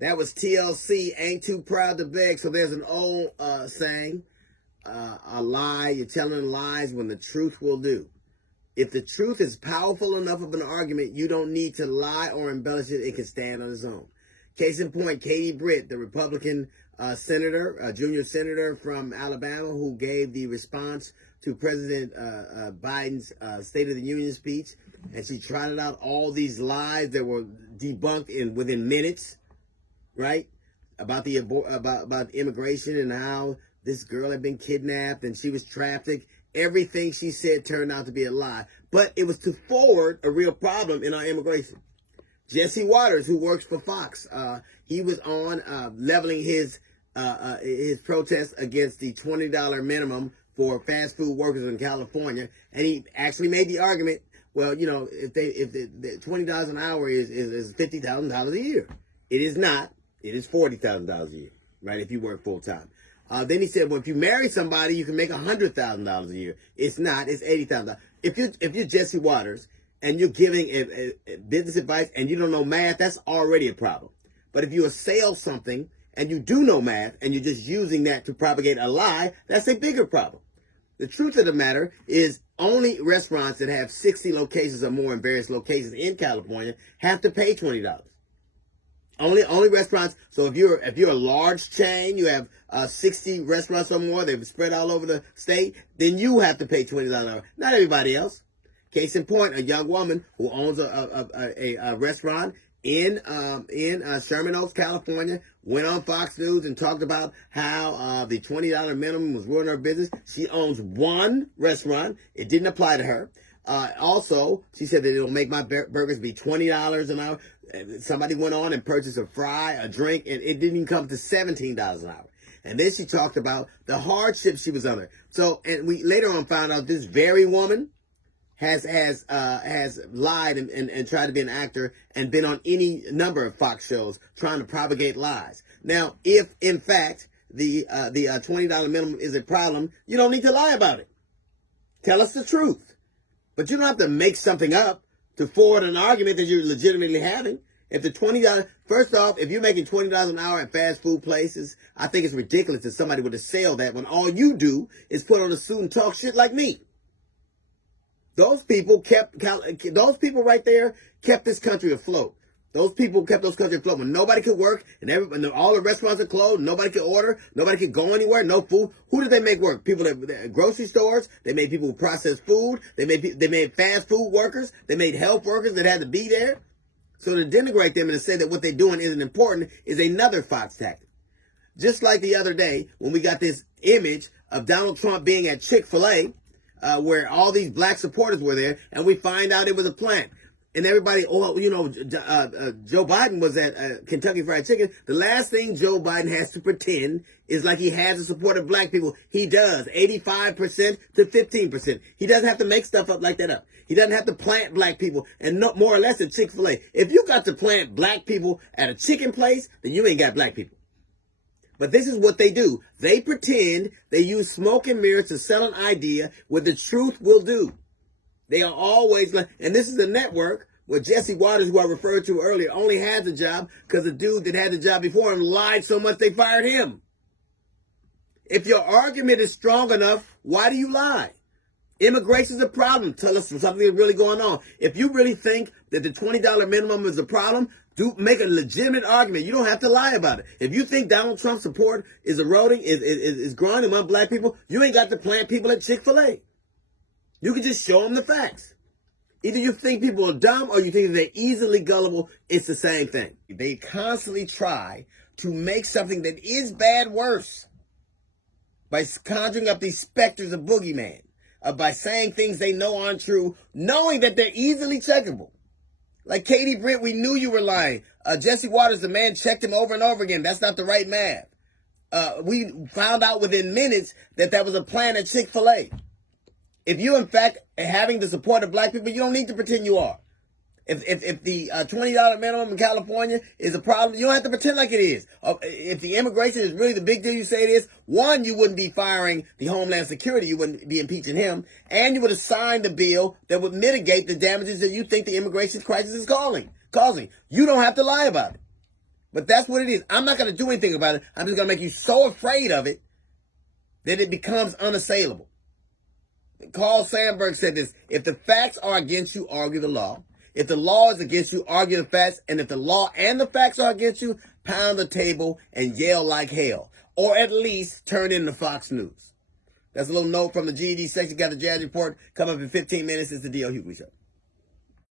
That was TLC, Ain't Too Proud to Beg. So there's an old saying, a lie, you're telling lies when the truth will do. If the truth is powerful enough of an argument, you don't need to lie or embellish it. It can stand on its own. Case in point, Katie Britt, the Republican senator, junior senator from Alabama, who gave the response to President Biden's State of the Union speech, and she trotted out all these lies that were debunked within minutes, right? About about immigration and how this girl had been kidnapped and she was trafficked. Everything she said turned out to be a lie, but it was to forward a real problem in our immigration. Jesse Waters, who works for Fox, he was on leveling his protest against the $20 minimum for fast food workers in California, and he actually made the argument, well, you know, if the $20 an hour is $50,000 a year, it is not. It is $40,000 a year, right? If you work full time. Then he said, well, if you marry somebody, you can make $100,000 a year. It's not. It's $80,000. If you're Jesse Waters and you're giving a business advice and you don't know math, that's already a problem. But if you sell something and you do know math and you're just using that to propagate a lie, that's a bigger problem. The truth of the matter is only restaurants that have 60 locations or more in various locations in California have to pay $20. Only restaurants. So if you're a large chain, you have 60 restaurants or more, they've spread all over the state, then you have to pay $20 an hour. Not everybody else. Case in point, a young woman who owns a restaurant in Sherman Oaks, California, went on Fox News and talked about how the $20 minimum was ruining her business. She owns one restaurant. It didn't apply to her. Also, she said that it'll make my burgers be $20 an hour. Somebody went on and purchased a fry, a drink, and it didn't even come to $17 an hour. And then she talked about the hardship she was under. So, and we later on found out this very woman has lied and tried to be an actor and been on any number of Fox shows trying to propagate lies. Now, if in fact the $20 minimum is a problem, you don't need to lie about it. Tell us the truth. But you don't have to make something up to forward an argument that you're legitimately having. If the $20, first off, if you're making $20 an hour at fast food places, I think it's ridiculous that somebody would sell that when all you do is put on a suit and talk shit like me. Those people right there kept this country afloat. Those people kept those countries afloat when nobody could work and all the restaurants are closed. Nobody could order. Nobody could go anywhere. No food. Who did they make work? People that grocery stores. They made people who processed food. They made fast food workers. They made health workers that had to be there. So to denigrate them and to say that what they're doing isn't important is another Fox tactic. Just like the other day when we got this image of Donald Trump being at Chick-fil-A, where all these black supporters were there, and we find out it was a plant. And everybody, Joe Biden was at Kentucky Fried Chicken. The last thing Joe Biden has to pretend is like he has the support of black people. He does, 85% to 15%. He doesn't have to make stuff up like that up. He doesn't have to plant black people, and more or less at Chick-fil-A. If you got to plant black people at a chicken place, then you ain't got black people. But this is what they do. They pretend, they use smoke and mirrors to sell an idea where the truth will do. They are always like, and this is a network where Jesse Waters, who I referred to earlier, only has a job because the dude that had the job before him lied so much they fired him. If your argument is strong enough, why do you lie? Immigration is a problem. Tell us something is really going on. If you really think that the $20 minimum is a problem, make a legitimate argument. You don't have to lie about it. If you think Donald Trump's support is eroding, is growing among black people, you ain't got to plant people at Chick-fil-A. You can just show them the facts. Either you think people are dumb or you think they're easily gullible. It's the same thing. They constantly try to make something that is bad worse by conjuring up these specters of boogeyman, by saying things they know aren't true, knowing that they're easily checkable. Like Katie Britt, we knew you were lying. Jesse Waters, the man checked him over and over again. That's not the right math. We found out within minutes that was a plan at Chick-fil-A. If you, in fact, are having the support of black people, you don't need to pretend you are. If the $20 minimum in California is a problem, you don't have to pretend like it is. If the immigration is really the big deal you say it is, one, you wouldn't be firing the Homeland Security, you wouldn't be impeaching him, and you would have signed the bill that would mitigate the damages that you think the immigration crisis is causing. You don't have to lie about it. But that's what it is. I'm not going to do anything about it. I'm just going to make you so afraid of it that it becomes unassailable. Carl Sandburg said this: if the facts are against you, argue the law. If the law is against you, argue the facts. And if the law and the facts are against you, pound the table and yell like hell. Or at least turn into Fox News. That's a little note from the GED section. Got the Jazz Report. Come up in 15 minutes. It's the D.L. Hughley Show.